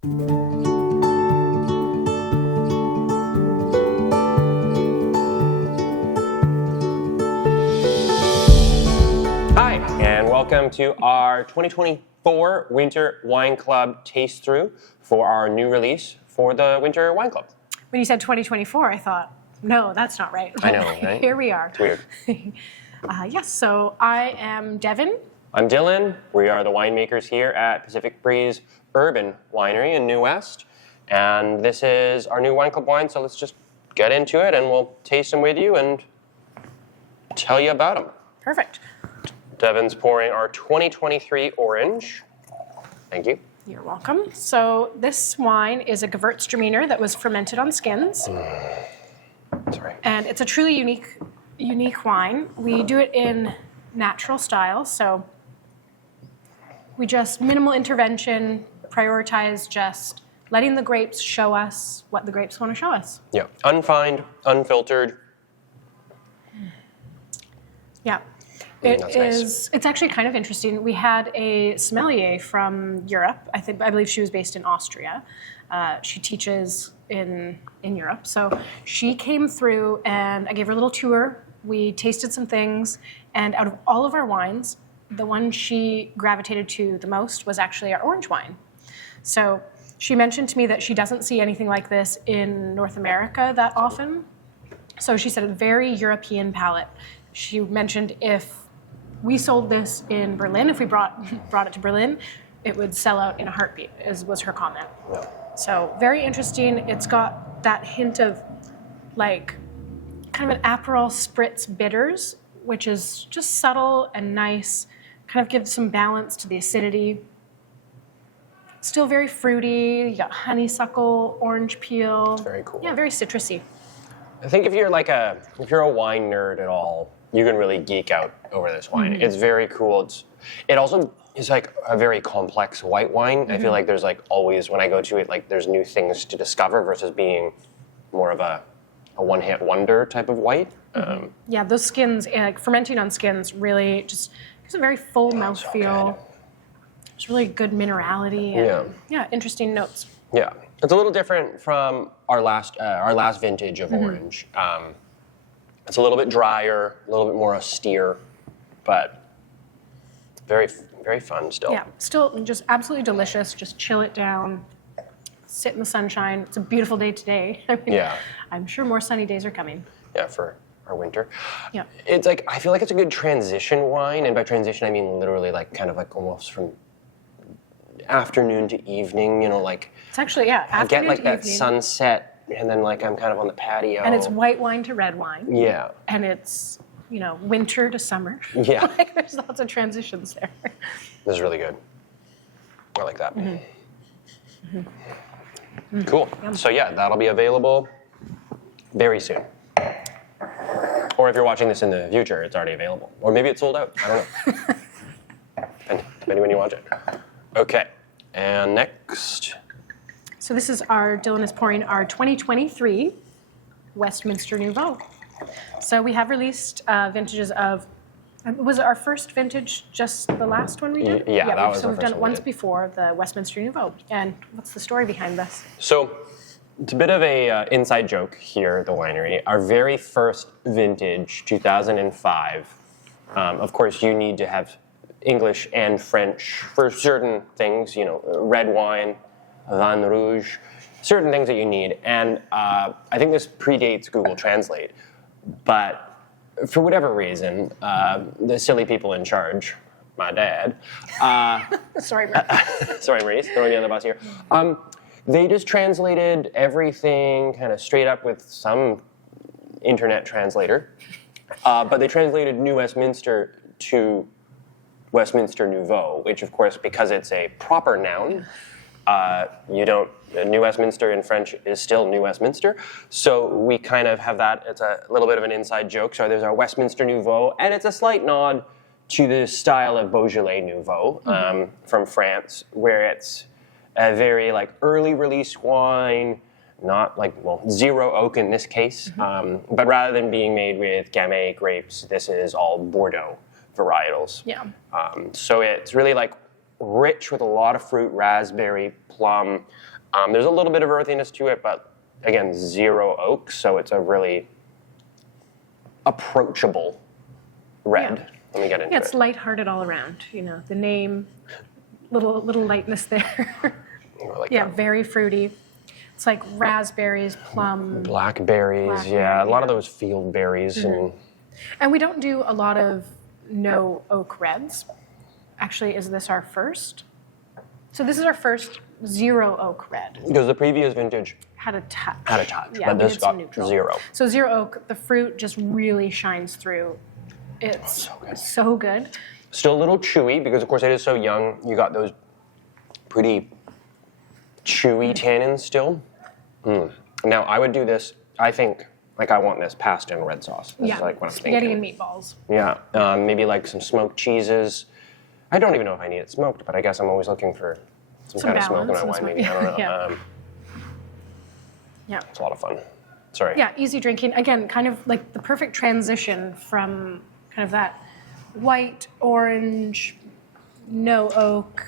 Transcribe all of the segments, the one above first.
Hi, and welcome to our 2024 Winter Wine Club Taste Through for our new release for the Winter Wine Club. When you said 2024, I thought, no, that's not right. I know, right? Here we are. It's weird. Yes, so I am Devon. I'm Dylan. We are the winemakers here at Pacific Breeze Urban Winery in New West. And this is our new Wine Club wine, so let's just get into it and we'll taste them with you and tell you about them. Perfect. Devon's pouring our 2023 orange. Thank you. You're welcome. So this wine is a Gewürztraminer that was fermented on skins. Sorry. And it's a truly unique wine. We do it in natural style, so we just minimal intervention, prioritize just letting the grapes show us what the grapes want to show us. Yeah, unfined, unfiltered. Yeah. That's nice. It's actually kind of interesting. We had a sommelier from Europe. I believe she was based in Austria. She teaches in Europe. So she came through and I gave her a little tour. We tasted some things, and out of all of our wines, the one she gravitated to the most was actually our orange wine. So she mentioned to me that she doesn't see anything like this in North America that often. So she said a very European palate. She mentioned if we sold this in Berlin, if we brought it to Berlin, it would sell out in a heartbeat, was her comment. Yeah. So very interesting. It's got that hint of like kind of an Aperol Spritz bitters, which is just subtle and nice, kind of gives some balance to the acidity. Still very fruity. You got honeysuckle, orange peel. It's very cool. Yeah, very citrusy. I think if you're a wine nerd at all, you can really geek out over this wine. Mm-hmm. It's very cool. It also is like a very complex white wine. Mm-hmm. I feel like there's like always, when I go to it, like there's new things to discover versus being more of a one-hit wonder type of white. Mm-hmm. Yeah, those skins, like fermenting on skins, really just gives a very full mouthfeel. It's really good minerality and interesting notes. Yeah, it's a little different from our last vintage of orange. It's a little bit drier, a little bit more austere, but very, very fun still. Yeah, still just absolutely delicious. Just chill it down, sit in the sunshine. It's a beautiful day today. I mean, I'm sure more sunny days are coming. Yeah, for our winter. Yeah. It's like, I feel like it's a good transition wine, and by transition I mean literally like kind of like almost from afternoon to evening, you know, like it's actually afternoon I get like to that evening. Sunset, and then like I'm kind of on the patio. And it's white wine to red wine. Yeah. And it's, winter to summer. Yeah. Like there's lots of transitions there. This is really good. I like that. Mm-hmm. Mm-hmm. Cool. Yum. So that'll be available very soon. Or if you're watching this in the future, it's already available. Or maybe it's sold out. I don't know. Depending when you watch it. Okay. And next. So this is Dylan is pouring our 2023 Westminster Nouveau. So we have released vintages of, was it our first vintage just the last one we did? Yeah, that was so the we've first done it one we once did. before, the Westminster Nouveau. And what's the story behind this? So it's a bit of a inside joke here at the winery. Our very first vintage, 2005, of course you need to have English and French for certain things, red wine, vin rouge, certain things that you need. And I think this predates Google Translate, but for whatever reason, the silly people in charge, my dad, Sorry, Maurice. sorry, Maurice, throwing you on the bus here. They just translated everything kind of straight up with some internet translator, but they translated New Westminster to Westminster Nouveau, which of course, because it's a proper noun, New Westminster in French is still New Westminster. So we kind of have that, it's a little bit of an inside joke. So there's our Westminster Nouveau, and it's a slight nod to the style of Beaujolais Nouveau from France, where it's a very early release wine, not zero oak in this case, but rather than being made with Gamay grapes, this is all Bordeaux varietals. Yeah. So it's really rich with a lot of fruit, raspberry, plum. There's a little bit of earthiness to it, but again, 0 oak, so it's a really approachable red. Yeah. Let me get into It's it. lighthearted all around. The name, little lightness there. I like Yeah, that. very fruity. It's like raspberries, plum. Blackberries, yeah, a lot of those field berries. And we don't do a lot of no oak reds. Actually, is this our first? So this is our first 0 oak red. Because the previous vintage Had a touch. but we this did some got neutral. 0. So 0 oak, the fruit just really shines through. It's so good. Still a little chewy because, of course, it is so young. You got those pretty chewy tannins still. Now, I would do this, I think, like I want this pasta and red sauce. This is like what I'm spaghetti thinking. and meatballs. Yeah, maybe like some smoked cheeses. I don't even know if I need it smoked, but I guess I'm always looking for some kind of smoke in my balance wine, and maybe. I don't know. yeah. Yeah. It's a lot of fun. Sorry. Yeah, easy drinking. Again, kind of like the perfect transition from kind of that white, orange, no oak,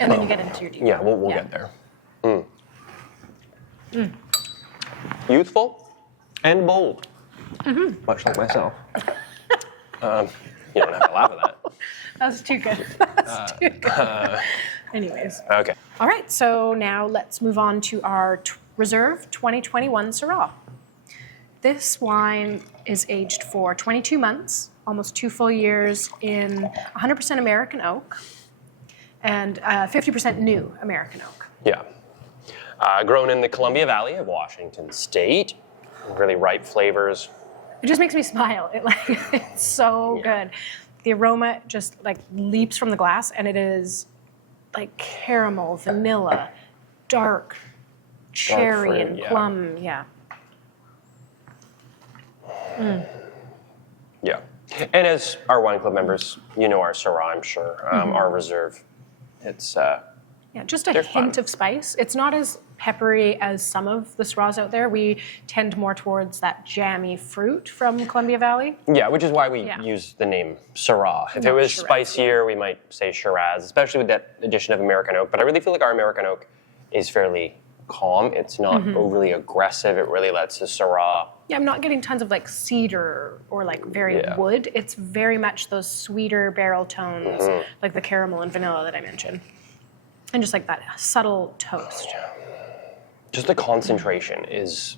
and then you get into your deep. Yeah, we'll get there. Youthful and bold, much like myself. You don't have to laugh at that. That's too good. That's too good. Anyways. Okay. All right, so now let's move on to our Reserve 2021 Syrah. This wine is aged for 22 months, almost 2 full years in 100% American oak and 50% new American oak. Yeah. Grown in the Columbia Valley of Washington State. Really ripe flavors. It just makes me smile. It's so good. The aroma just like leaps from the glass, and it is like caramel, vanilla, dark cherry, fruit, and yeah. plum. Yeah. Yeah. And as our wine club members, you know our Syrah, I'm sure, our reserve. It's Yeah, just a They're hint fun. of spice. It's not as peppery as some of the Syrahs out there. We tend more towards that jammy fruit from Columbia Valley. yeah, which is why we Yeah. use the name Syrah. If it Not was Shiraz, spicier, we might say Shiraz, especially with that addition of American oak. But I really feel like our American oak is fairly calm. It's not overly aggressive. It really lets the Syrah. Yeah, I'm not getting tons of like cedar or like very Yeah. wood. It's very much those sweeter barrel tones, like the caramel and vanilla that I mentioned. And just like that subtle toast. Just the concentration is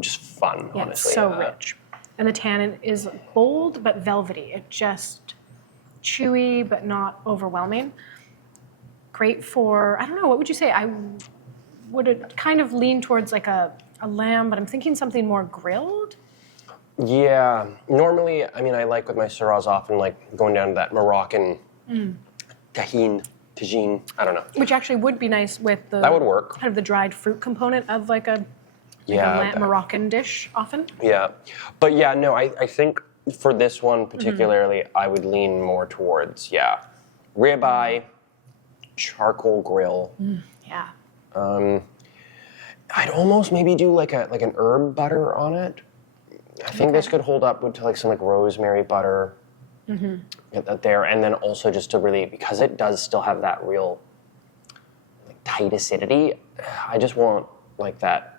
just fun, Yeah, honestly. it's so rich. And the tannin is bold but velvety. It just chewy but not overwhelming. Great for, I don't know, what would you say? I would kind of lean towards like a lamb, but I'm thinking something more grilled. Yeah. Normally, I mean, I like with my Syrahs often like going down to that Moroccan tajin. I don't know. Which actually would be nice with the That would work. kind of the dried fruit component of like a Yeah. Moroccan dish often. Yeah. But yeah, no, I think for this one particularly, I would lean more towards, ribeye, charcoal grill. Yeah. I'd almost maybe do like an herb butter on it. I think this could hold up to like some like rosemary butter. Get that there, and then also just to really, because it does still have that real like tight acidity, I just want like that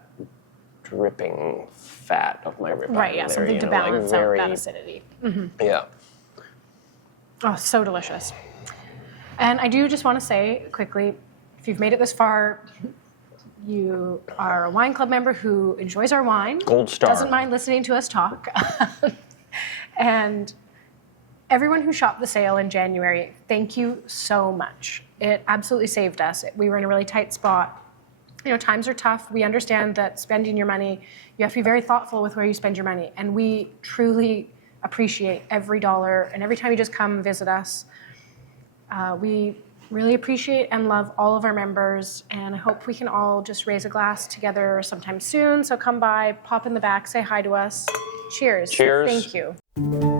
dripping fat of my ribeye. Right, yeah, in there, something you to know, like balance out that acidity. Yeah. Oh, so delicious. And I do just want to say quickly, if you've made it this far, you are a wine club member who enjoys our wine. Gold star. Doesn't mind listening to us talk. And everyone who shopped the sale in January, thank you so much. It absolutely saved us. We were in a really tight spot. You know, times are tough. We understand that spending your money, you have to be very thoughtful with where you spend your money. And we truly appreciate every dollar. And every time you just come visit us, we really appreciate and love all of our members. And I hope we can all just raise a glass together sometime soon. So come by, pop in the back, say hi to us. Cheers. Cheers. Thank you.